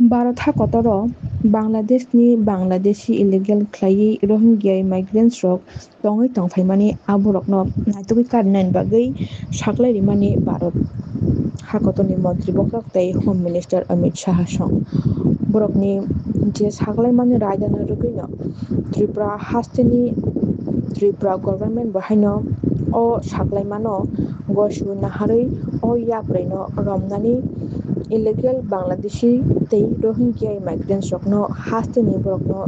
भारत हाखर Bangladeshi illegal खलायै Rohingya migrants रक तङै तंफायमानि आबरकनो नायतुगै कारनायनि बागै साग्लायरिमानि भारत हाखतनि मन्त्री बखराखतै होम मिनिस्टार अमित शाह सं बरकनि जे साग्लायमानि रायदानो रुगैनो त्रिपुरा हास्टेनि त्रिपुरा गभर्नमेन्ट बाहायनो अ साग्लायमानो गसु नाहारै अ याब्रैनो रमनानि इलिगेल बांग्लादेशी तै रोहिंग्या माइग्रेन्ट्स रकनो हास्टेनि बरकनो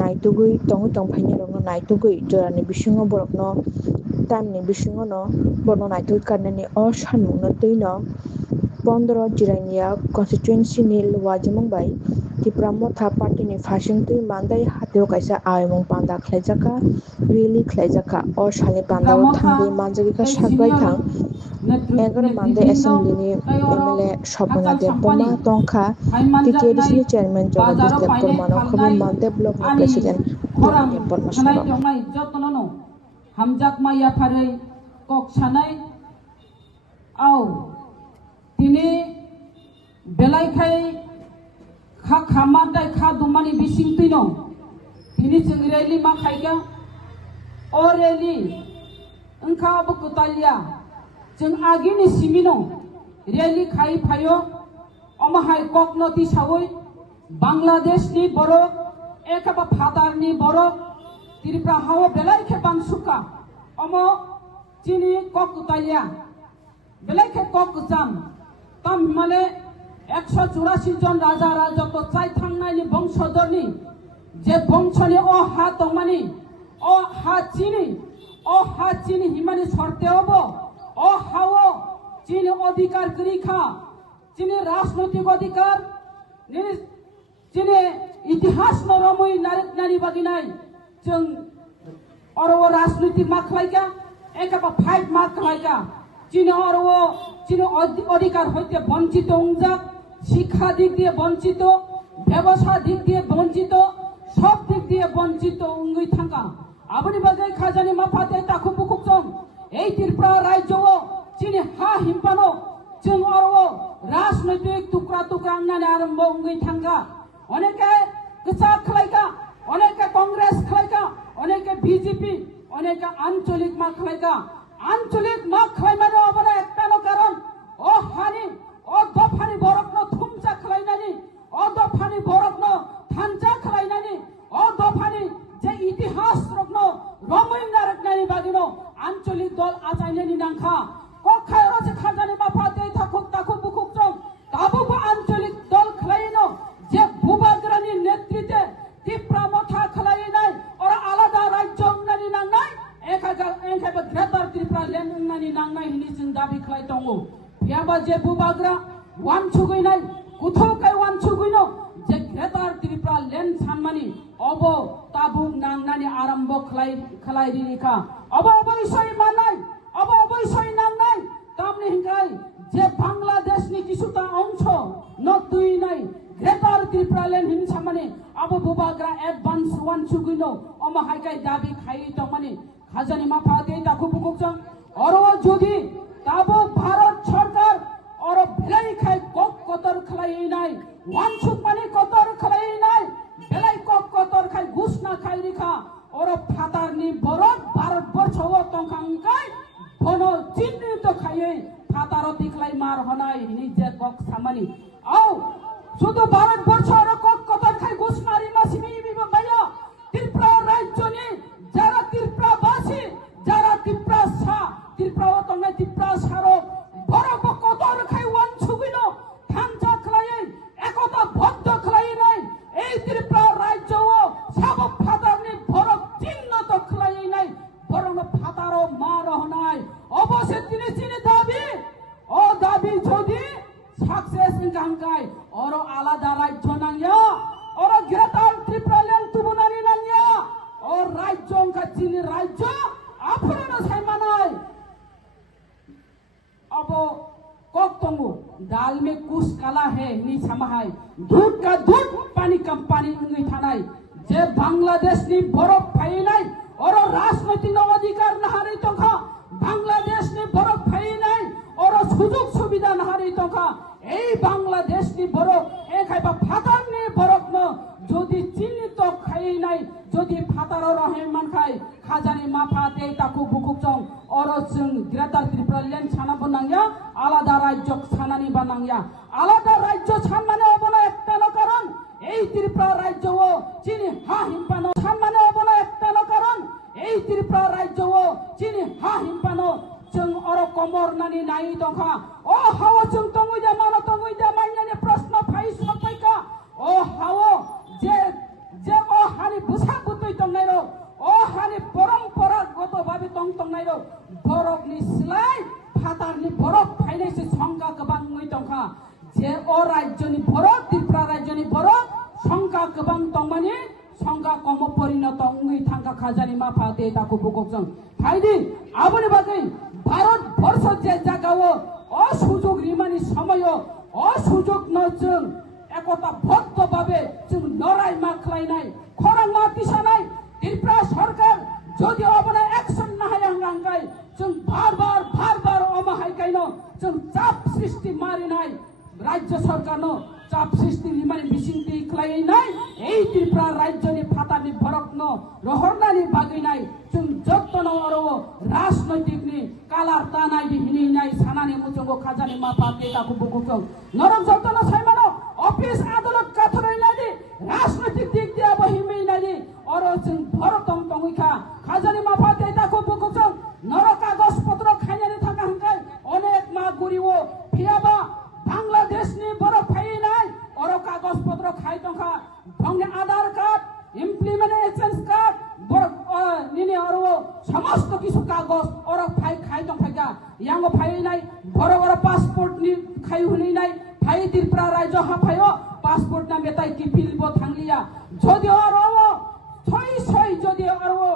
नायतुगै तङै तंफायनि रकनो नायतुगै जरानि बिसिङाव बरकनो टाइमनि बिसिङावनो बरनो नायतुगै कारनायनि अ सानमुंनो दैनो 15 जिरायनिया कन्स्टिट्युएन्सिनि लुवाजिमंबाय त्रिपुरा मथा पार्टीनि फारसेंतै मान्दाय हाथायाव कायसा आयमं पान्दा खलायजाखा रेलि खलायजाखा अ सानि पान्दाव थांगै मानजागिखा साग्राय थां एगार मान्दाय एसेम्बलिनि एमएलए सपना देबबर्मा तंखा टिटिआरडिसिनि चेयारमेन जगदीश देबबर्मा नखरबो मान्दाय ब्लकनि प्रेसिडेन्ट टिएम देबबर्मा सरब hamjak maya pharai kok sanai au tini belai khai kha khama dai kha dumani bising tuino tini chengreli ma khaiga oreli engkha bukutalia jeng agini simino reli khai phayo omahai kok noti sawoi bangladesh ni borok ekaba father ni borok Tripura hawa belai ke bangsuka omo chini kok utaya belai ke kok jam tam male 184 জন রাজা রাজত্ব চাই থাংনাইনি বংশধরনি যে বংশনি ও হা তংমানি ও হা চিনি হিমানি শর্তে হব ও হাও চিনি অধিকার করিখা চিনি রাজনৈতিক অধিকার চিনি ইতিহাস নরমই নারী বাগিনাই जों अरवो राजनीतिक मा खलायगा एकाबा फाइट मा खलायगा चिनो अरवो चिनो अधिकार হইতে বঞ্চিত উংজাক শিক্ষা দিক দিয়ে বঞ্চিত ব্যবসা দিক দিয়ে বঞ্চিত সব দিক দিয়ে বঞ্চিত উঙ্গই থাকা আবনি বাগै খাজানি মাফাতে তাকু বুকুকজং এই ত্রিপুরা রাজ্যও চিনি হা হিমপানো जों अरवो राजनैतिक टुकरा टुकरा आंनानै आरम्भ उঙ্गै थांगा अनेके गोसा खलायगा অনেকে কংগ্রেস খাইকা অনেকে বিজেপি অনেকে আঞ্চলিক মা খাইকা আঞ্চলিক মা খাই মানে অবনা একটানো কারণ ও হানি ও দফানি বরকনো থুমচা খাইনানি ও দফানি বরকনো থানচা খাইনানি ও দফানি যে ইতিহাস রকনো রমইনা রকনানি বাদিনো আঞ্চলিক দল আচাইনানি নাংখা কখায় রছে খাজানি মাফাতে থাকুক তাকু বুকুক চং তাবুবো আঞ্চলিক দল খাইনো যে ভূভাগ্রানি নেতৃত্বে Tripura motha khalai nai ora alada rajyo nani nangnai ekhabe greater Tripura land nani nangnai hini जों दाबि khalai tongo phiaba je bubagra wan chugui nai kuthau kai wan chugui no je greater Tripura land sanmani obo tabuk nangnani arambho khalai ririka obo oboisoi manai obo oboisoi nangnai tamni hingai je Bangladesh ni kisuta ongsho no tui nai greater Tripura land hin samani abo bubagra advance one chugino oma haikai dabi khai tongmani khajani ma phate taku bukukjang oro jodi tabo bharat sarkar oro belai khai kok kotor khlai nai one chuk mani kotor khlai nai belai kok kotor khai gusna khai rikha oro phatar ni borok bharat borcho tongkhangkai bono chinnito khai phataro diklai mar honai hini je kok samani au শুধু ভারতবর্ষ আর কতর খাই ঘোষণারি মাসিমি বিবাইয়া ত্রিপুরা রাজ্যনি যারা ত্রিপুরাবাসী যারা ত্রিপুরা তঙ্গে ত্রিপুরা সারো বড় কতর খাই one ছুবিন থানচা খলাই একতা বদ্ধ খলাই নাই এই ত্রিপুরা রাজ্য সব ফাদারনি বড় চিহ্ন তো খলাই নাই বরং ফাদারও মা রহনাই অবশ্যই তিনি চিনি দাবি ও দাবি যদি success in Gangai oro alada rajyo nangya oro greater Tripura land tubunani nangya or rajyo ka chini rajyo apurana saimanai abo kok tongu dal mein kuch kala hai ni samahai dudh ka dudh pani ka pani ngi thanai je Bangladesh ni borof phainai oro rajnaitik adhikar nahari tongkha Bangladesh ni borof phainai oro sujog subida nahari tongkha এই বাংলাদেশ নি বড় একাইবা ফাঁকা हेमानखाय खाजानि माफा दे ताखु बुकुकजों अरो जों ग्रेटार त्रिपुरा लेन साना बनांया आलादा राज्य सानानि बानांया आलादा राज्य सान माने अबला एकटानो कारण এই ত্রিপুরা রাজ্যও চিনি হা হিম্পানো सान माने अबला एकटानो कारण এই ত্রিপুরা রাজ্যও চিনি হা हिम्पानो जों अरो कमरनानि नाय दंखा ओ हाव जों तंगुइदा मानो तंगुइदा माइनानि प्रश्न फाइ सफाइका ओ हाव जे जे ओ हानि बुसा बुतुइ तंनायरो ओ हानि परम्परागत भाबे तंनायरो बरफनि सिलाय फातारनि बरफ फाइनायसे संगा गोबाङै दंखा जे ओ राज्यनि बरफ त्रिपुरा राज्यनि बरफ संगा गोबां दंमानि संगा कम परिणत उङै थांगा खाजानि माफा दे ताखु बुकजों फाइदि आबनि बागै भारत वर्ष जे जागाओ असुযোগ रिमानि समय असुযোগ न जों एकता बद्ध भाबे जों लड़ाई मा खालायनाय खरां मा तिसानाय त्रिपुरा सरकार जदि अबना एक्शन नाहायांगांगाय जों बार बार अमाहायगायनो जों चाप सृष्टि मारिनाय राज्य सरकारनो चाप सृष्टि रिमानि बिसिंति खालायनाय এই त्रिपुरा राज्यनि फातानि भरकनो रहरनानि बागैनाय जों जत्तनो अरो राजनैतिकनि कालार तानाय दिहिनाय सानानि मुजंगो खाजानि माफा केताखौ बुकुजों नरम जत्तनो साइमानो अफिस आदालत काथरायनायनि राजनैतिक दिग दिया बहिमैनायनि अरो जों भरतम तंगैखा खाजानि माफा केताखौ बुकुजों नर कागज पत्र खायनानि थाखा हांखाय अनेक मा गुरिवो फियाबा बांलादेशनि बरफ फायनाय अरो कागज पत्र खाय दंखा भंनि आधार कार्ड इम्प्लिमेंटेशन कार्ड बरफ निने अरो समस्त किसु कागज अरो फाय खाय दंखायगा यांगो फायनाय बरो पासपोर्ट नि खाय हुनैनाय फाय त्रिपुरा राज्य हाफायो पासपोर्ट ना मेताय किपिलबो थांलिया जदि अरो सय जदि अरो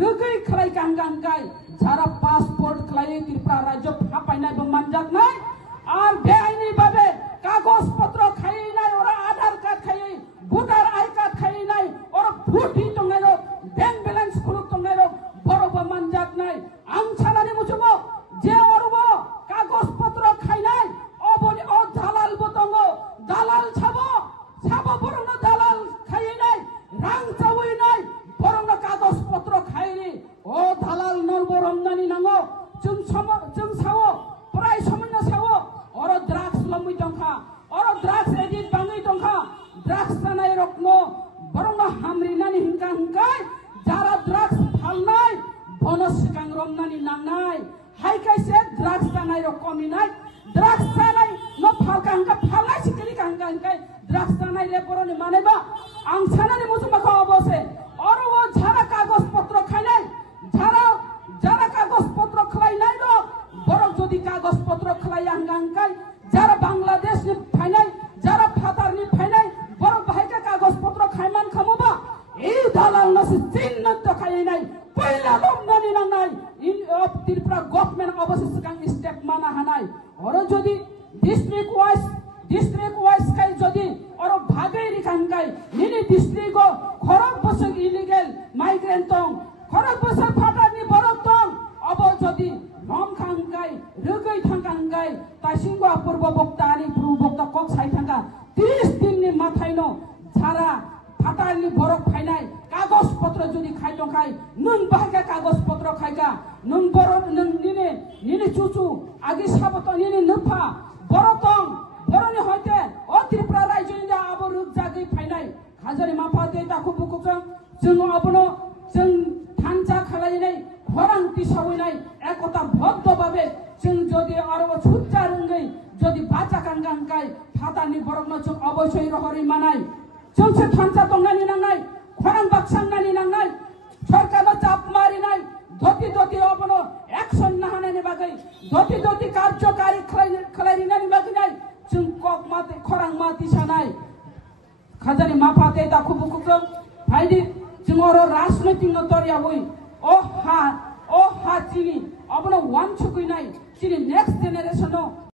रुगै खलाय गांगांगाय जारा पासपोर्ट खलाय त्रिपुरा राज्य हाफायनाय मानजाकनाय আর বেআইনি ভাবে কাগজ পত্র খাই নাই ওরা আধার কার্ড খাই ভোটার আই কার্ড খাই নাই ওরা ভোট হি তংনাই রো ব্যাংক ব্যালেন্স খুলুক তংনাই রো বড় মানজাক নাই আং ছানানি মুছবো যে অরবো কাগজ পত্র খাই নাই অবনি ও দালাল বতঙ্গ দালাল ছাবো বরং দালাল খাই নাই রাং চাউই নাই বরং কাগজ পত্র খাইনি ও দালাল নরবরমনানি নাঙ্গো जों सावो प्राय समन्ना सावो और ड्राग्स लम्बी दंखा और ड्राग्स एडिट बाङै दंखा ड्राग्स जानाय रकनो बरंगा हामरिनानि हिंगाय जारा ड्राग्स फालनाय बनस सिगां रमनानि नांनाय हायखायसे ड्राग्स जानाय रकमिनाय ड्राग्स जानाय न फालगांगा फालनाय सिकरि गांगांगाय ड्राग्स जानाय ले बरनि मानेबा आं सानानि मुजुमाखौ अबसे और वो जारा कागज पत्र खायनाय जारा कागज पत्र खलायनाय दो बरं जदि कागज पत्र खलायांगांगाय जारा बांग्लादेश नि फायनाय जारा फातार नि फायनाय बरं बाहायका कागज पत्र खायमान खामोबा এই দালাল নসি চিহ্ন দেখায়নাय पहिला रमनानि नांनाय इन अफ त्रिपुरा गभर्नमेंट अबसे सिगां स्टेप माना हानाय और जदि डिस्ट्रिक्ट वाइज खाय जदि और भागै रिखांगाय निनि डिस्ट्रिक्ट खरक बसक इलिगेल माइग्रेंट दं खरक बसक फातारनि बरफ दं अब जदि रम खांगाय रुगै थांगांगाय तासिंगो पूर्व बक्तानि पूर्व बक्ता कक साइ थांगा 30 दिननि माथायनो जारा फातारनि बरफ फायनाय कागज पत्र जदि खाय दंखाय नों बाहायगा कागज पत्र खायगा नों बरफ नों निनि चुचु आगि साबत निनि नफा बरफ दं बरनि हयते अ त्रिपुरा राज्यनि आबो रुग जागै फायनाय हाजारि माफा दे ताखु बुकुजों जों अबनो जों थांजा खालायनाय खरां तिसावैनाय एकता बद्ध भाबे जों जदि आरो छुट्टा रोङै जदि बाचा गांगांगाय फातारनि बरफनो जों अबश्य रहरै मानाय जोंसो थांजा दंनानि नांनाय खरां बाक्सांनानि नांनाय सरकारनो चाप मारिनाय दति अबनो एक्शन नाहानायनि बागै दति कार्यकारी खालायनायनि बागै जों कक माते खरां मा तिसानाय खाजानि माफा दे ताखु बुकुजों फायदि जों अरो राजनैतिक नतरियावै ओ हा चिनि अबनो वान छुकैनाय चिनि नेक्स्ट जेनेरेशनो